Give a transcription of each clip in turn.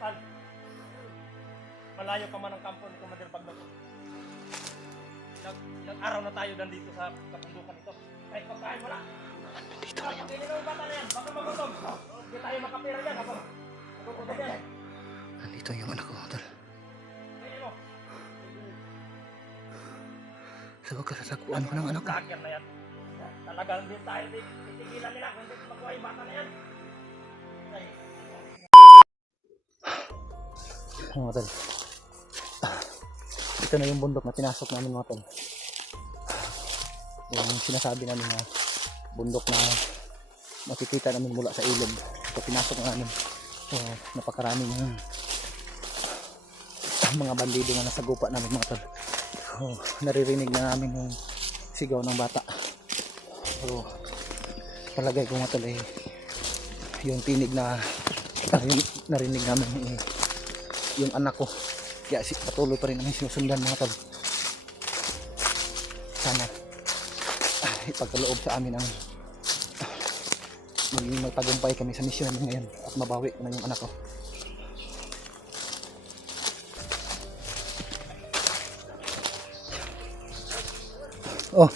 Saan? Malayo ka man ang kampo ni Commander Bagdok. Ilang araw na tayo nandito sa kapundukan ito. Kahit pagkain wala. Dito yung yung bata na yan, baka magutom. Hindi tayo makapira dyan. Magutom yan. Nandito yung anak ko, tol. Ayun mo. Sa pagkasasagpuan ko ng anak ko. Vlogger na yan. Talagang din tayo titigilan nila kung hindi makuha yung bata na yan. Ay. Mga tol. Ito na yung bundok na pinasok namin, mga tol. Yung sinasabi namin na bundok na makikita namin mula sa ilog. Ito pinasok namin. So, napakaraming mga bandido na nasa gupa namin, mga tol. So, naririnig na namin yung sigaw ng bata. So, palagay ko, mga tol, yung tinig na narinig namin yung anak ko. Kaya patuloy pa rin namin sinusundan, mga tol. Sana ipagkaloob sa amin ang maging magtagumpay kami sa misyon ngayon at mabawi ko na yung anak ko. Oh,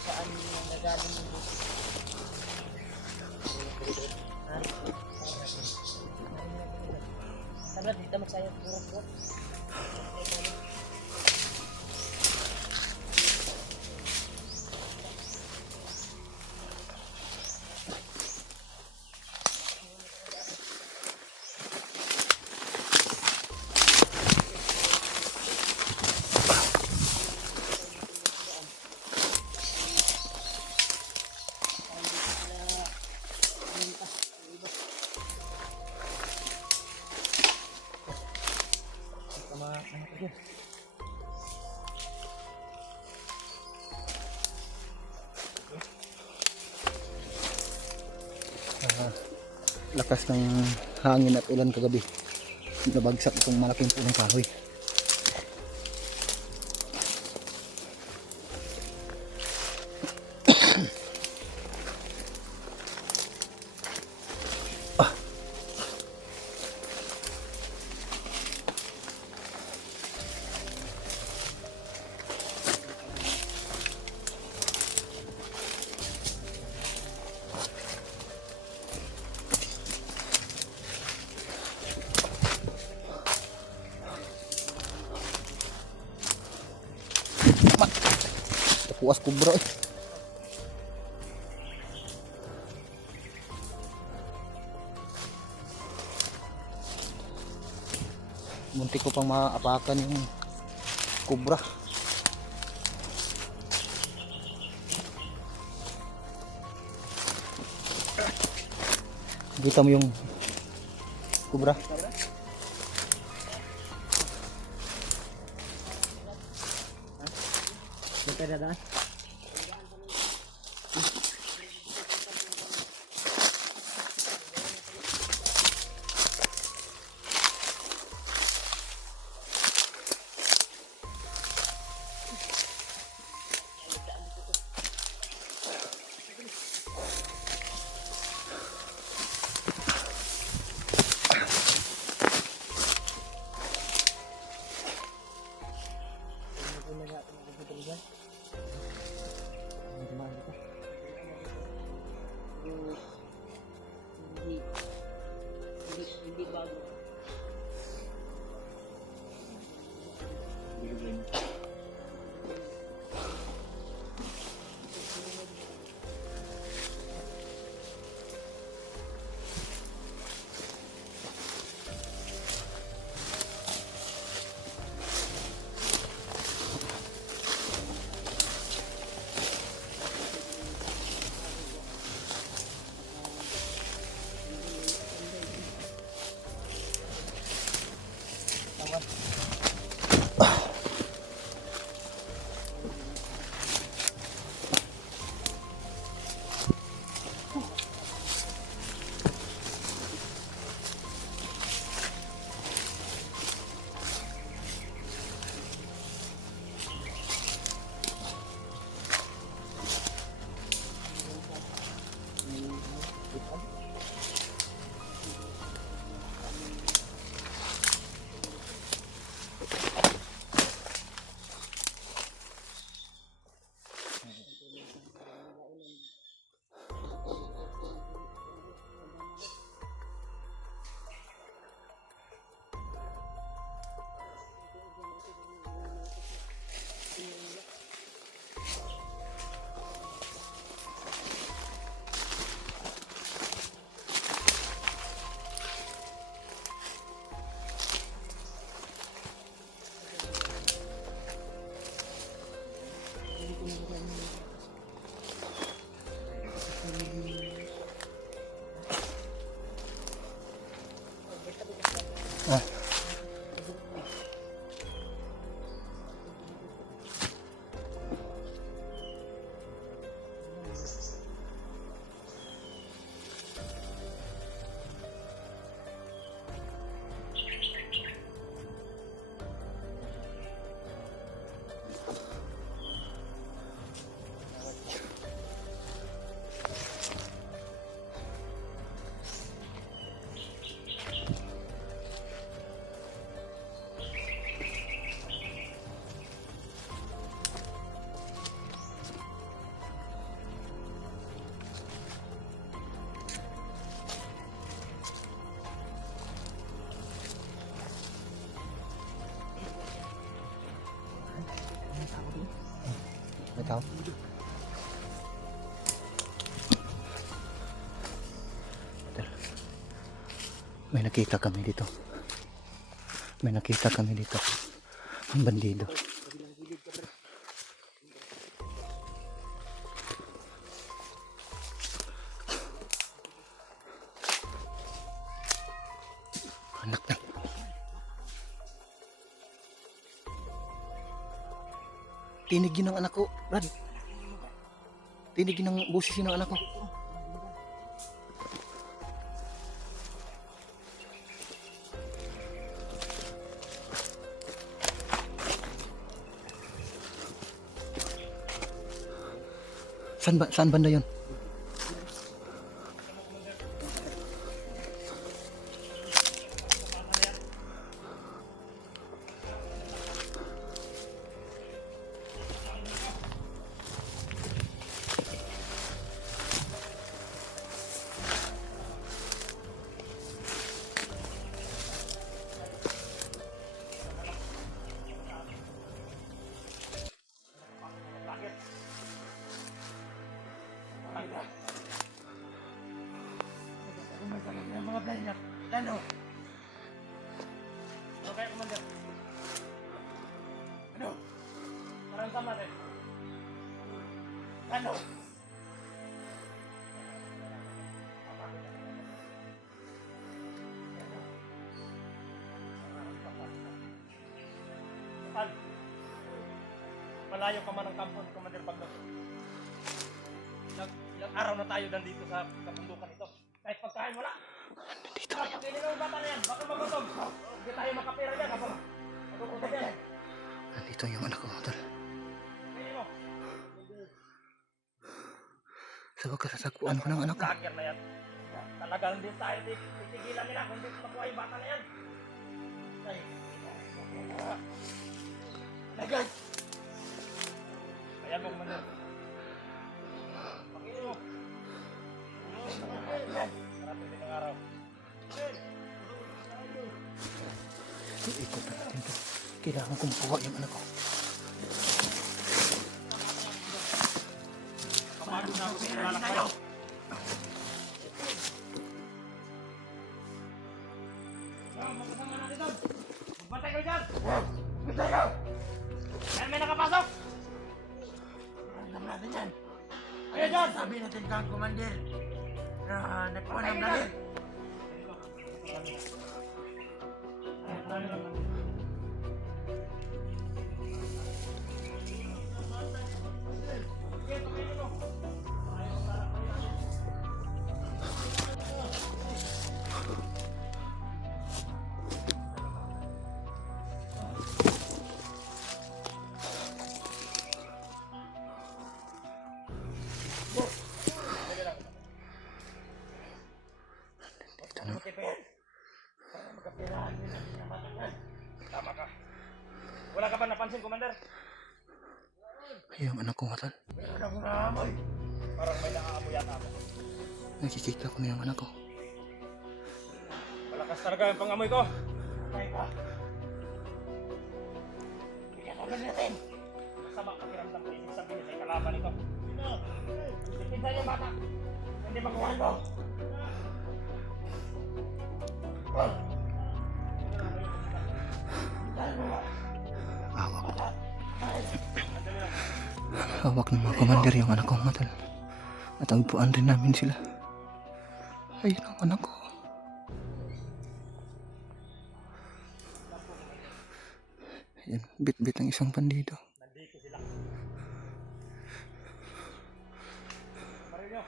Saan nagaling yung Sabra, dito magsayang buruk-buruk. lakas ng hangin at ulan kagabi. Nabagsak itong malaking punong kahoy. Puas ko, bro. Muntik ko pang maapakan yung kubra. Kita mo yung kubra. Daan. tao. May nakita kami dito. May nakita kami dito. Ang bandido. Anak na. Tinig yun ang anak ko, Brad. Tinig yun ang boses yun ang anak ko. Saan banda yun? Mga ganyan. Ano? Okay, Commander. Ano? Parang sama rin. Ano? Kapag malayo ka man ang kampo ni Commander Pagnog. Ilang araw na tayo nandito sa kabundukan ito. Kahit pagkain wala. Nandito Baka kainin ang bata na yan. Baka magutom. Hindi tayo makapira dyan. Kapag magutom yan. Nandito yung anak ko, tol. Kainin mo. Sa pagkasasagpuan ko ng anak ko. Vlogger na yan. Talagang din tayo titigilan nila kung di makuha yung bata na yan. Ay. Lagay. Ayan mo, Commander. Pakinin mo. Marami din ang araw. Ikot na natin to. Kailangan kong makuha yung anak ko. Kapagod na ako sa lalakbay. Magkasama natin doon. Magbantay kayo dyan. Magbantay kayo. Yan may nakapasok. Alam natin yan. Kayo dyan. Sabi natin kang commander na nagpunam na rin. Dito na. Para magkapirahan nila ng bata yan. Tama ka. Wala ka ba napansin, Commander? Yung anak ko, tol. Meron akong naamoy. Parang may nakaamoy yata ako. Nakikita ko na yung anak ko. Malakas talaga yung pangamoy ko. Okay pa. Bigyan ka natin. Masama pakiramdam ko. Ibig sabihin sa kalaban ito. Pinsan yung bata. Hindi makuha mo. Hawak. Hawak ng mga commander yung anak ko, tol. Natagpuan rin namin sila. Ayun ang anak ko. Ayan, bit-bit ang isang bandido. Nandito sila. Marinyo.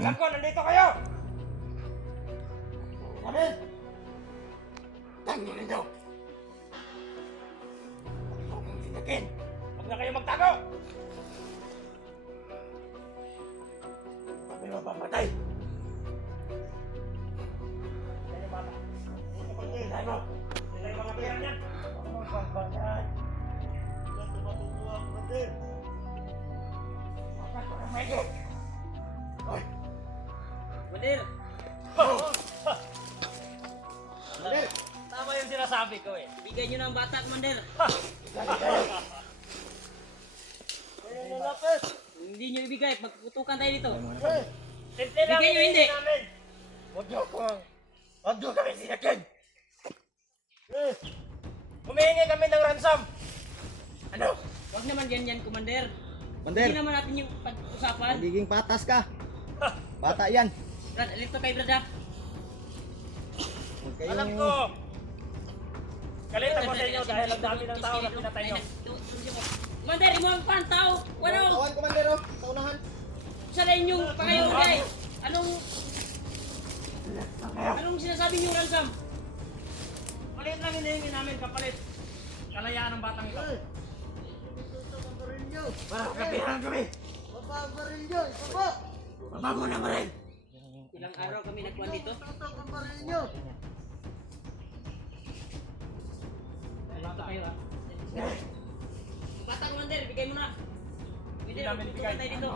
Alam ko, nandito kayo! Amen! Tanggol nito! Huwag mong tinakin! Huwag na kayo magtago! Kami mapamatay! Yan yung bata. Dito ko din. Tayo mo! Sila yung mga pira niyan. Huwag mong pampatay! Yan tumatutuwa ang commander! Bakit ko na medyo? Hoy! Mandir, Tama yung sinasabi ko eh. bigay nyo ng bata, Mandir. Lagi kayo! Nalapit. Hindi nyo ibigay, magputukan tayo dito. Simple lang Bigay nyo, hinihingi hindi. namin. Huwag nyo kami sinakyan. Humihingi kami ng ransom. Ano? Huwag naman ganyan, Commander. Commander. Hindi naman natin yung pag-usapan. Magiging patas ka. Bata yan. Brad, alito kay Brad ha. Huwag kayong... Alam ko. Galit ako sa inyo dahil ang dami ng tao na pinatay nyo. Commander, imo ang pan, tao. Ano? Tawan, Commander, oh. Sa unahan. Sa rin yung pangayo, guys. Anong sinasabi niyo, Ransom? Maliit lang hinihingi namin kapalit. Kalayaan ng batang ito. Para kapihan kami. Babaril nyo. Baba. Baba mo na rin. Ilang araw kami nagkuhan dito. Tutok ang baril nyo. Alito kayo ha. Bata, Commander, bigay mo na. Hindi namin ibigay. Magputukan tayo dito.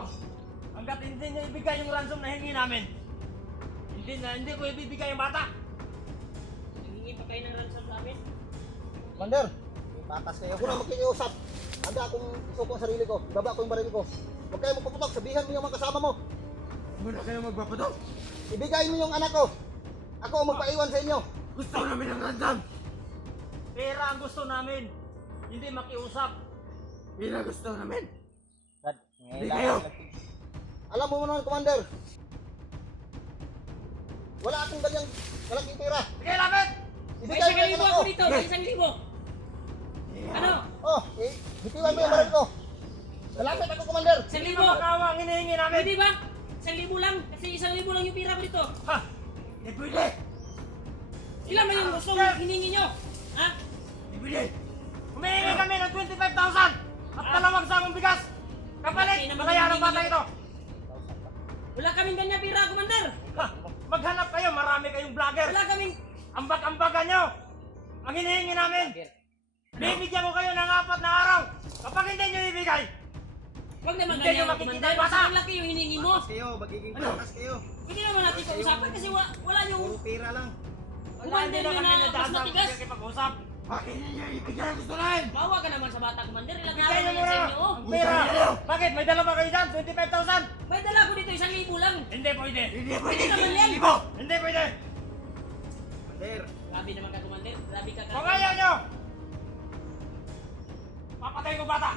Hanggat hindi nyo ibigay yung ransom na hingi namin. Hindi ko ibibigay yung bata. Hingi pa kayo ng ransom sa amin. Commander, patas kayo. Ako na magkikiusap. Handa akong isuko ang sarili ko. Ibaba ko yung baril ko. Huwag kayo magpaputok. Sabihan mo yung mga kasama mo. Muna kayo magpapatok. Ibigay mo yung anak ko. Ako ang magpaiwan sa inyo. Gusto namin ng ransom. Pera ang gusto namin. Hindi makiusap. Pera gusto namin. Hindi kayo. Alam mo naman, Commander. Wala akong ganyang malaking pera. Sige, lapit! May Ibigay mo isang yung libo anak ako ko. dito, may isang libo. Ano? Oh, bitiwan mo yung baril ko. Malapit ako, Commander. Isang Hindi libo. na makawa ang hinihingi namin. Pwede ba? Isang libo lang. Kasi isang libo lang yung pira ko dito. Ha? Hindi pwede. Ilan man yung gusto mong hiningi nyo? Ha? Hindi pwede. Humihingi kami ng 25,000 at dalawang sakong bigas. Kapalit, malaya ng bata ito. Wala kaming ganyan pira, Commander. Ha? Maghanap kayo, marami kayong vlogger. Wala kaming... Ambag-ambagan nyo. Ang hinihingi namin. Bibigyan ko kayo ng 4 na araw. Kapag hindi nyo ibigay, Huwag naman Hindi ganyan, nyo makikita Commander. yung bata. Mas malaki yung hiningi mo. Kayo, magiging Ano? patas kayo. Hindi naman natin pag-usapan kasi wala yung... Puro pera lang. wala Commander din na nyo kami na mas nadaan sa matigas. pagkikipag-usap. Bakit hindi nyo ibigay ang gusto namin? Bawa ka naman sa bata, Commander. Ilang Ibigay araw nyo na yan muna sa inyo. Oh. ang pera. Bakit? May dala ba kayo dyan? 25,000? May dala ko dito, isang libo lang. Hindi pwede. Hindi Pwede naman yan. Hindi pwede. Commander. Grabe naman ka, Commander. Grabe ka. Kung ayaw nyo, papatay ko bata.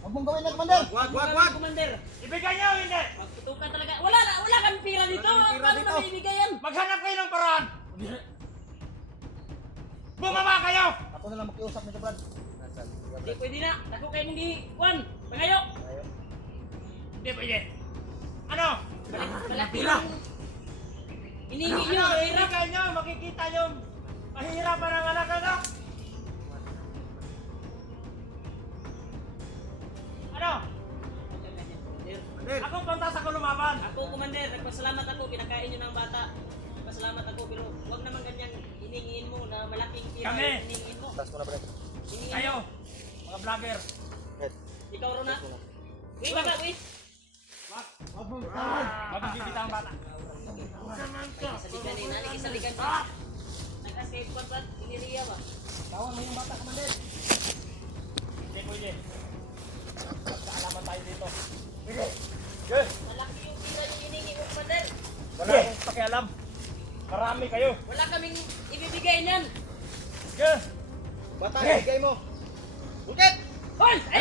Huwag mong gawin na, Commander. Wag, Commander. Ibigay nyo o hindi. Magputukan talaga. Wala kami pira dito. Wala kaming pira Paano dito. namin ibigay yan? Maghanap kayo ng paraan. Bumaba kayo. Ako na lang makiusap nito, Brad. Hindi pwede na. Ako kayo hindi. Juan, pangayo. Hindi pwede. Ano? Malaki yung hiningi nyo. Ano? Hirap. Ibigay nyo, makikita yung kahihirapan ng anak ano? Ano? Commander. Ako punta sa kulumaban. Ako, Commander, nagpasalamat ako. Pinakain nyo ng bata. Nagpasalamat ako. Pero huwag naman ganyang hiningiin mo na malaking pira Kami. yung hiningiin mo. Taas mo na, Brad. Hiningiin Kayo, mo. mga vlogger. Ikaw, Rona. Wait, baka, wait. Mabibigita ang bata. Saligan ni Nani, saligan ko. Nag-escape ko ba? Iniriya ba? Tawan mo yung bata, Commander. Hindi pwede. Magkaalaman tayo dito. Sige. Sige. Malaki yung pira yung hiningi mo, Commander. Wala akong pakialam. Marami kayo. Wala kaming ibibigay niyan. Sige. Bata, Sige. ibigay mo. Bukit! Hoy! Ay!